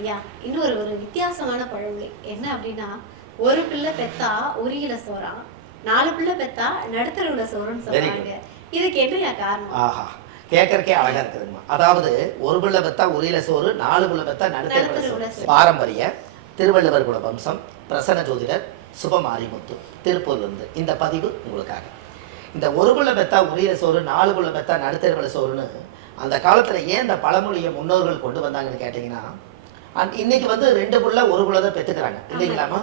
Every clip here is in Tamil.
ஐயா இன்னொரு ஒரு வித்தியாசமான பழமொழி என்ன அப்படின்னா, ஒரு பிள்ளை பெத்தா உரியில சோறா, 4 பிள்ளை பெத்தா நடுத்தருவுல சோறுன்னு சொல்றாங்க. இதுக்கு என்னையா காரணம்? ஆஹா, கேட்கறக்கே அழகா இருக்குதுமா. அதாவது ஒரு பிள்ளை பெத்தா உரியில சோறு, 4 பிள்ளை பெத்தா நடுத்தருவுல சோறு. பாரம்பரிய திருவள்ளுவர் குல வம்சம், பிரசன்ன ஜோதிடர் சுபமாரிமுத்து, திருப்பூர்லேருந்து இந்த பதிவு உங்களுக்காக. இந்த ஒரு பிள்ளை பெத்தா உரியில சோறு, 4 பிள்ளை பெத்தா நடுத்தருவுல சோறுன்னு அந்த காலத்தில் ஏன் இந்த பழமொழியை முன்னோர்கள் கொண்டு வந்தாங்கன்னு கேட்டிங்கன்னா, இன்னைக்கு வந்து 2 பிள்ளை 1 பிள்ளை தான் பெற்றுக்கிறாங்க இல்லைங்களாமா.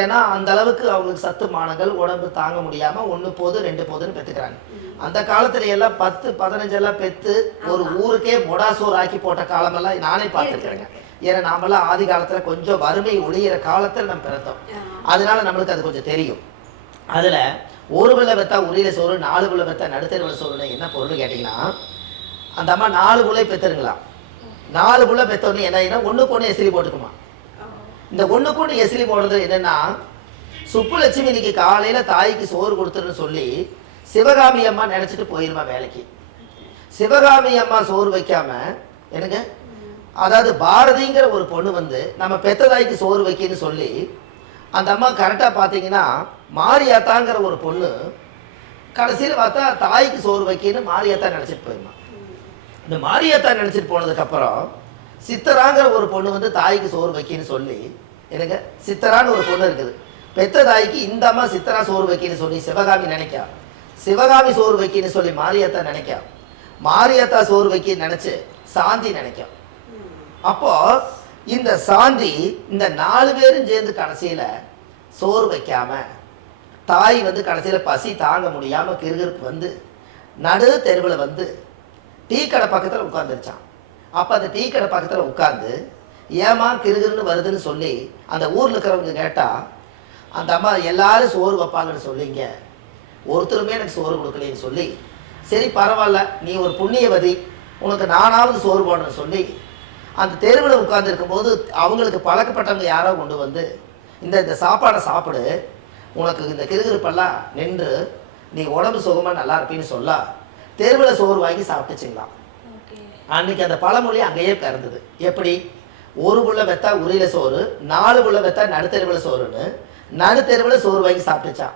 ஏன்னா அந்த அளவுக்கு அவங்களுக்கு சத்து மானங்கள் உடம்பு தாங்க முடியாம 1 போது 2 போதுன்னு பெற்றுக்கிறாங்க. அந்த காலத்துல எல்லாம் 10 15 எல்லாம் பெற்று ஒரு ஊருக்கே மொடாசோர் ஆக்கி போட்ட காலமெல்லாம் நானே பார்த்துருக்கிறேங்க. ஏன்னா நாமெல்லாம் ஆதி காலத்துல கொஞ்சம் வறுமை ஒழியிற காலத்தில் நம்ம பிறந்தோம். அதனால நம்மளுக்கு அது கொஞ்சம் தெரியும். அதுல ஒரு பிள்ளை பெத்தா உரியில சோறு, 4 பிள்ளை பெத்தா நடுத்தருவுல சோறுன்னு என்ன பொருள் கேட்டீங்கன்னா, அந்த அம்மா 4 பிள்ளை பெற்றுருங்களாம். 4 பிள்ளை பெற்றோன்னு என்ன, 1க்கு 1 எசிலி போட்டுக்குமா. இந்த 1க்கு 1 எசிலி போடுறது என்னன்னா, சுப்புலட்சுமி இன்னைக்கு காலையில தாய்க்கு சோறு கொடுத்துருன்னு சொல்லி சிவகாமி அம்மா நினைச்சிட்டு போயிருமா வேலைக்கு. சிவகாமி அம்மா சோறு வைக்காம எனக்கு, அதாவது பாரதிங்கிற ஒரு பொண்ணு வந்து நம்ம பெத்த தாய்க்கு சோறு வைக்கன்னு சொல்லி அந்த அம்மா கரெக்டாக பார்த்தீங்கன்னா மாரியாத்தாங்கிற ஒரு பொண்ணு கடைசியில் பார்த்தா தாய்க்கு சோறு வைக்கன்னு மாரியாத்தா நினச்சிட்டு போயிருமா. இந்த மாரியாத்தா நினச்சிட்டு போனதுக்கப்புறம் சித்தராங்கிற ஒரு பொண்ணு வந்து தாய்க்கு சோறு வைக்கின்னு சொல்லி, எனக்கு சித்தரான்னு ஒரு பொண்ணு இருக்குது, பெத்த தாய்க்கு இந்த அம்மா சித்தரா சோறு வைக்கின்னு சொல்லி சிவகாமி நினைக்கா, சிவகாமி சோறு வைக்கின்னு சொல்லி மாரியாத்தா நினைக்கா, மாரியாத்தா சோறு வைக்கின்னு நினச்சி சாந்தி நினைக்கும். அப்போ இந்த சாந்தி இந்த 4 பேரும் சேர்ந்து கடைசியில் சோறு வைக்காம தாய் வந்து கடைசியில் பசி தாங்க முடியாமல் கிறுகிறுப்பு வந்து நடு தெருவில் வந்து டீ கடை பக்கத்தில் உட்காந்துருச்சான். அப்போ அந்த டீ கடை பக்கத்தில் உட்காந்து ஏமா கிறுகிறுன்னு வருதுன்னு சொல்லி அந்த ஊரில் இருக்கிறவங்க கேட்டால், அந்த அம்மா எல்லாரும் சோறு வைப்பாங்கன்னு சொல்லிங்க, ஒருத்தருமே எனக்கு சோறு கொடுக்கலன்னு சொல்லி, சரி பரவாயில்ல நீ ஒரு புண்ணியவதி உனக்கு நானாவது சோறு போடுறேன்னு சொல்லி அந்த தெருவில் உட்கார்ந்து இருக்கும்போது அவங்களுக்கு பழக்கப்பட்டவங்க யாரோ கொண்டு வந்து இந்த சாப்பாடை சாப்பிடு, உனக்கு இந்த கிறுகிறுப்பெல்லாம் நின்று நீ உடம்பு சுகமாக நல்லா இருப்பீன்னு சொல்ல தெருவில் சோறு வாங்கி சாப்பிட்டுச்சுங்களாம். அன்னைக்கு அந்த பழமொழி அங்கேயே பிறந்தது. எப்படி, ஒரு புள்ள பெத்தா உரியில சோறு, 4 புள்ள பெத்தா நடுத்தெருவில் சோறுன்னு நடுத்தெருவில் சோறு வாங்கி சாப்பிட்டுச்சான்.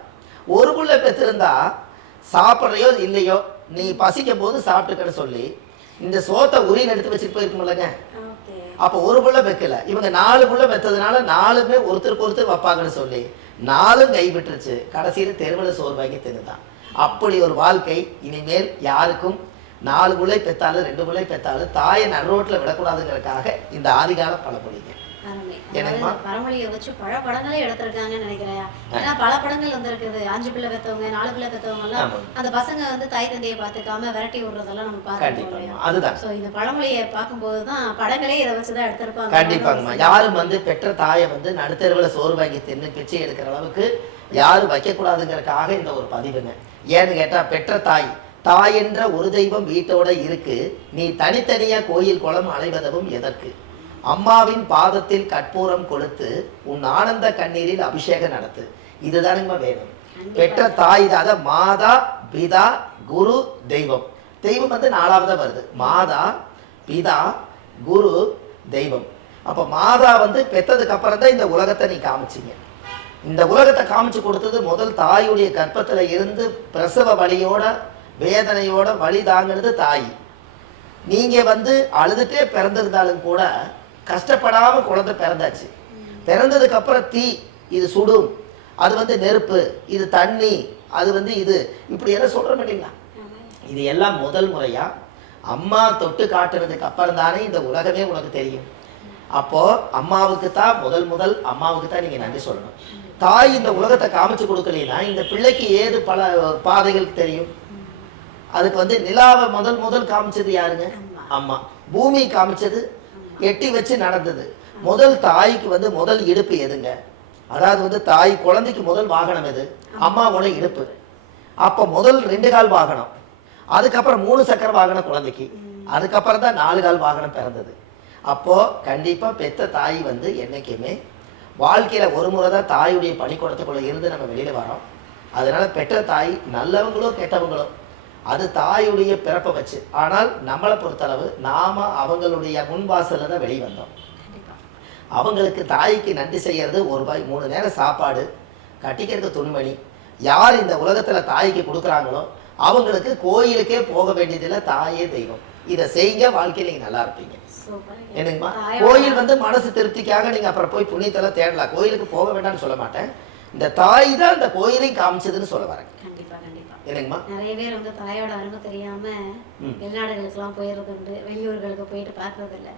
ஒரு புள்ள பெற்றிருந்தா சாப்பிட்றையோ இல்லையோ நீ பசிக்கும் போது சாப்பிட்டுக்கன்னு சொல்லி இந்த சோத்தை உரியில் எடுத்து வச்சுட்டு போயிருக்குமில்லங்க. அப்போ ஒரு புள்ள பெக்கல, இவங்க 4 புள்ள பெற்றதுனால 4மே ஒருத்தருக்கு ஒருத்தர் வைப்பாங்கன்னு சொல்லி 4ம் கைவிட்டுருச்சு. கடைசியில் தெருவில் சோறு வாங்கி தின்னுதான். அப்படி ஒரு வாழ்க்கை இனிமேல் யாருக்கும் 4 புள்ளை பெற்றாலும் 2 புள்ளை பெற்றாலும் தாயை நடுரோட்டில் விடக்கூடாதுங்கிறதுக்காக இந்த ஆதிகால பழமொழிங்க. பழமொழியை வச்சு பல படங்களே எடுத்திருக்காங்கன்னு நினைக்கிறேன். ஏன்னா பல படங்கள் வந்திருக்குது. 5 பிள்ளை பெற்றவங்க 4 பிள்ளை பெற்றவங்க எல்லாம் அந்த பசங்க வந்து தாய் தந்தையை பார்த்துக்காம விரட்டி விடுறதெல்லாம் நம்ம பார்த்துருக்கோம். அதுதான் இந்த பழமொழியை பார்க்கும்போதுதான் படங்களே இதை வச்சுதான் எடுத்திருப்பாங்க. கண்டிப்பாங்கம்மா. யாரும் வந்து பெற்ற தாயை வந்து நடுத்தெருவில் சோறு வாங்கி தின்னு பிச்சை எடுக்கிற அளவுக்கு யாரும் வைக்கக்கூடாதுங்கிறதுக்காக இந்த ஒரு பதிவுங்க. ஏன்னு கேட்டா, பெற்ற தாய் என்ற ஒரு தெய்வம் வீட்டோட இருக்கு, நீ தனித்தனியா கோயில் குளம் அலைவதவும் எதற்கு, அம்மாவின் பாதத்தில் கற்பூரம் கொடுத்து உன் ஆனந்த கண்ணீரில் அபிஷேகம் நடத்து, இதுதானுங்க வேணும். பெற்ற தாய் தான் மாதா பிதா குரு தெய்வம். தெய்வம் வந்து 4ஆவதா வருது, மாதா பிதா குரு தெய்வம். அப்போ மாதா வந்து பெற்றதுக்கு அப்புறம் தான் இந்த உலகத்தை நீ காமிச்சிங்க. இந்த உலகத்தை காமிச்சு கொடுத்தது முதல் தாயுடைய கற்பத்தில் இருந்து பிரசவ வலியோட வேதனையோட வலி தாங்கினது தாய். நீங்க வந்து அழுதுட்டே பிறந்திருந்தாலும் கூட கஷ்டப்படாம குழந்தை பிறந்தாச்சு. பிறந்ததுக்கு அப்புறம் தீ இது சுடும், அது வந்து நெருப்பு, இது தண்ணி, அது வந்து இது இப்படி எல்லாம் சொல்ற மாட்டீங்களா. இது எல்லாம் முதல் முறையா அம்மா தொட்டு காட்டுறதுக்கு அப்புறம் தானே இந்த உலகமே உனக்கு தெரியும். அப்போ அம்மாவுக்கு தான் முதல் அம்மாவுக்கு தான் நீங்க நன்றி சொல்லணும். தாய் இந்த உலகத்தை காமிச்சு கொடுக்கலைன்னா இந்த பிள்ளைக்கு ஏது பல பாதைகள் தெரியும். அதுக்கு வந்து நிலாவை முதல் காமிச்சது யாருங்க, அம்மா. பூமி காமிச்சது, எட்டி வச்சு நடந்தது. முதல் தாய்க்கு வந்து முதல் இடுப்பு எதுங்க, அதாவது வந்து தாய் குழந்தைக்கு முதல் வாகனம் எது, அம்மாவோட இடுப்பு. அப்போ முதல் 2 கால் வாகனம், அதுக்கப்புறம் 3 சக்கர வாகனம் குழந்தைக்கு, அதுக்கப்புறம் தான் 4 கால் வாகனம் பிறந்தது. அப்போ கண்டிப்பா பெத்த தாய் வந்து என்னைக்குமே வாழ்க்கையில ஒரு முறை தான் தாயுடைய பணிக்கூடத்துக்குள்ள இருந்து நம்ம வெளியில வரோம். அதனால பெற்ற தாய் நல்லவங்களோ கெட்டவங்களோ அது தாயுடைய பிறப்பை வச்சு. ஆனால் நம்மளை பொறுத்தளவு நாம அவங்களுடைய முன்வாசல்ல தான் வெளியே வந்தோம். அவங்களுக்கு தாய்க்கு நன்றி செய்யறது ₹1 3 நேரம் சாப்பாடு, கட்டிக்கிறதுக்கு துணிமணி. யார் இந்த உலகத்தில் தாய்க்கு கொடுக்குறாங்களோ அவங்களுக்கு கோயிலுக்கே போக வேண்டியதில்லை, தாயே தெய்வம். இதை செய்யுங்க, வாழ்க்கையில் நீங்கள் நல்லா இருப்பீங்க. என்னங்கம்மா, கோயில் வந்து மனசு திருப்திக்காக நீங்கள் அப்புறம் போய் புண்ணியத்தெல்லாம் தேடலாம், கோயிலுக்கு போக வேண்டாம்னு சொல்ல மாட்டேன். இந்த தாய் தான் இந்த கோயிலையும் காமிச்சதுன்னு சொல்ல வரேன். கண்டிப்பா கண்டிப்பா. என்னங்கம்மா, நிறைய பேர் வந்து தாயோட அருமை தெரியாம வெளிநாடுகளுக்கெல்லாம் போயிடுறது உண்டு, வெளியூர்களுக்கு போயிட்டு பார்க்கறது இல்லை.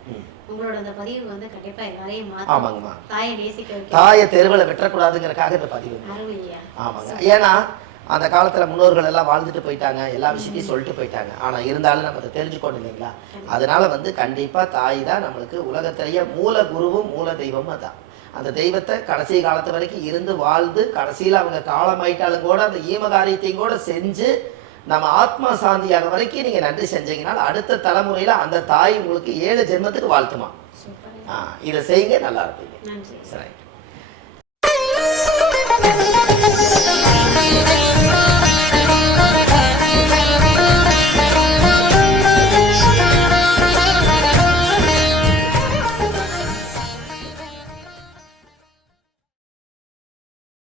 உங்களோட அந்த பதிவு வந்து கண்டிப்பா எல்லாரையும் ஆமாங்கம்மா, தாயை நேசிக்க வைக்க, தாயை தெருவில் வெட்டக்கூடாதுங்கிறக்காக இந்த பதிவு. அருமையா. ஆமாங்க, ஏன்னா அந்த காலத்தில் முன்னோர்கள் எல்லாம் வாழ்ந்துட்டு போயிட்டாங்க, எல்லா விஷயத்தையும் சொல்லிட்டு போயிட்டாங்க. ஆனால் இருந்தாலும் நம்ம அதை தெரிஞ்சுக்கணும் இல்லைங்களா? அதனால வந்து கண்டிப்பாக தாய் தான் நம்மளுக்கு உலகத்திலேயே மூல குருவும் மூல தெய்வமும் அதான். அந்த தெய்வத்தை கடைசி காலத்து வரைக்கும் இருந்து வாழ்ந்து கடைசியில் அவங்க காலமாயிட்டாலும் கூட அந்த ஈமகாரியத்தையும் கூட செஞ்சு நம்ம ஆத்மா சாந்தியாக வரைக்கும் நீங்கள் நன்றி செஞ்சீங்கன்னா அடுத்த தலைமுறையில் அந்த தாய் உங்களுக்கு 7 ஜென்மத்துக்கு வாழ்த்துமா. இதை செய்யுங்க, நல்லா இருப்பீங்க. நன்றி. சரி.